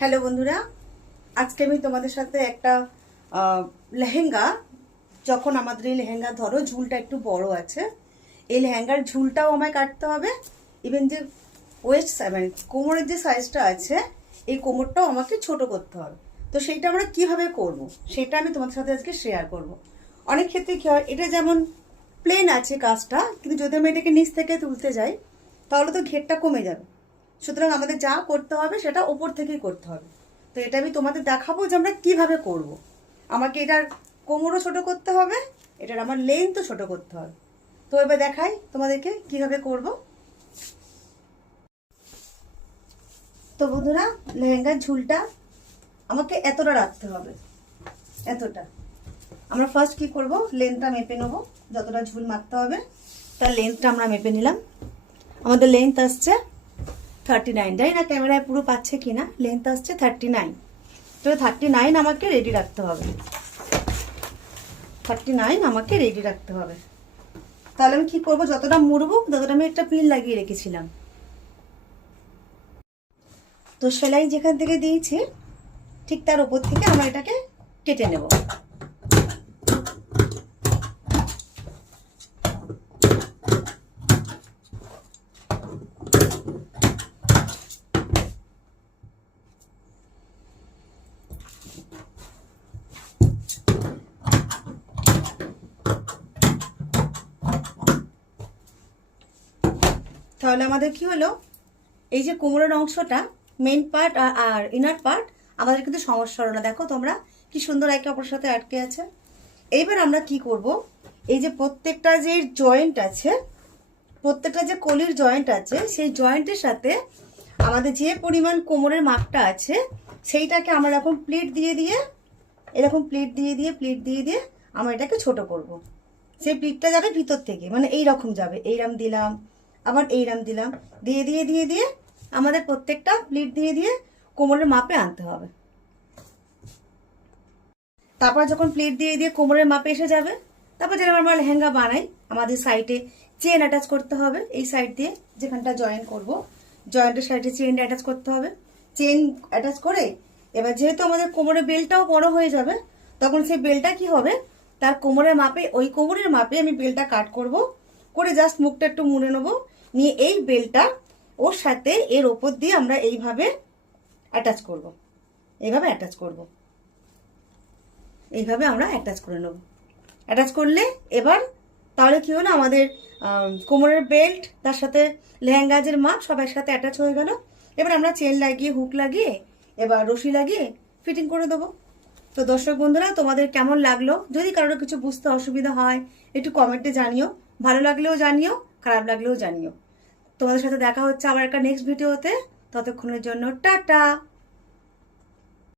Hello বন্ধুরা, আজকে আমি তোমাদের সাথে একটা লেহেঙ্গা, যখন আমাদের এই লেহেঙ্গা ধরো ঝুলটা একটু বড় আছে, এই লেহেঙ্গার ঝুলটাও আমায় কাটতে হবে। ইভেন যে ওয়েস্ট মানে কোমরের যে সাইজটা আছে, এই কোমরটাও আমাকে ছোট করতে হবে। তো সেইটা আমরা কিভাবে করব সেটা আমি তোমাদের সাথে আজকে শেয়ার করব। অনেক ক্ষেত্রে কি হয়, এটা যেমন প্লেন আছে কাজটা, কিন্তু যদি আমি এটাকে নিচ থেকে তুলতে যাই তাহলে তো ঘেরটা কমে যাবে। সুতরাং আমাদের যা করতে হবে সেটা ওপর থেকেই করতে হবে। তো এটা আমি তোমাদের দেখাবো যে আমরা কিভাবে করব। আমাকে এটার কোমরও ছোট করতে হবে, এটার আমার লেন্থও ছোট করতে হবে। তো এবার দেখাই তোমাদেরকে কিভাবে করব। তো বন্ধুরা, লেহেঙ্গার ঝুলটা আমাকে এতটা রাখতে হবে, এতটা। আমরা ফার্স্ট কি করব, লেন্থটা মেপে নেব, যতটা ঝুল মারতে হবে তার লেন্থটা আমরা মেপে নিলাম। আমাদের লেন্থ আসছে 39, জানি না ক্যামেরায় পুরো পাচ্ছে কিনা, লেন্থ আসছে 39। তো 39 আমাকে রেডি রাখতে হবে, 39 আমাকে রেডি রাখতে হবে। তাহলে আমি কি করব, যতটা মুড়বো ততটা আমি একটা পিন লাগিয়ে রেখেছিলাম। তো সেলাই যেখান থেকে দিয়েছি ঠিক তার উপর থেকে আমরা এটাকে কেটে নেব। তাহলে আমাদের কি হলো, এই যে কোমরের অংশটা, মেইন পার্ট আর ইনার পার্ট আমাদের কিন্তু সমস্যা হলো না। দেখো তোমরা কি সুন্দর একে অপরের সাথে আটকে আছে। এইবার আমরা কি করব, এই যে প্রত্যেকটা যে জয়েন্ট আছে, প্রত্যেকটা যে কলির জয়েন্ট আছে, সেই জয়েন্টের সাথে আমাদের যে পরিমাণ কোমরের মাপটা আছে সেইটাকে আমরা এরকম প্লিট দিয়ে দিয়ে, এরকম প্লিট দিয়ে দিয়ে প্লিট দিয়ে দিয়ে আমরা এটাকে ছোট করব। সেই প্লিটটা যাবে ভিতর থেকে, মানে এই রকম যাবে, এইরাম দিলাম, আবার এইরাম দিলাম, দিয়ে দিয়ে দিয়ে দিয়ে আমাদের প্রত্যেকটা প্লিট দিয়ে দিয়ে কোমরের মাপে আনতে হবে। তারপর যখন প্লেট দিয়ে দিয়ে কোমরের মাপে এসে যাবে, তারপর যেরকম আমরা লেহেঙ্গা বানাই, আমাদের সাইডে চেন অ্যাটাচ করতে হবে। এই সাইড দিয়ে যেখানটা জয়েন করব, জয়েন্টের সাইডে চেন অ্যাটাচ করতে হবে। চেন অ্যাটাচ করে এবার যেহেতু আমাদের কোমরের বেলটাও বড় হয়ে যাবে, তখন সেই বেলটা কি হবে, তার কোমরের মাপে, ওই কোমরের মাপে আমি বেলটা কাট করব, করে জাস্ট মুখটা একটু মুড়ে নেবো, নিয়ে এই বেলটা ওর সাথে এর ওপর দিয়ে আমরা এইভাবে অ্যাটাচ করব, এইভাবে অ্যাটাচ করব, এইভাবে আমরা অ্যাটাচ করে নেব। অ্যাটাচ করলে এবার তাহলে কি হলো, আমাদের কোমরের বেল্ট তার সাথে লেহেঙ্গাজের মাপ সব একসাথে অ্যাটাচ হয়ে গেল। এবার আমরা চেন লাগিয়ে, হুক লাগিয়ে, এবার রশি লাগিয়ে ফিটিং করে দেবো। তো দর্শক বন্ধুরা, তোমাদের কেমন লাগলো, যদি কারোর কিছু বুঝতে অসুবিধা হয় একটু কমেন্টে জানিও, ভালো লাগলেও জানিও, খারাপ লাগলেও জানিও। তোমাদের সাথে দেখা হচ্ছে আবার একটা নেক্সট ভিডিওতে। ততক্ষণের জন্য টাটা।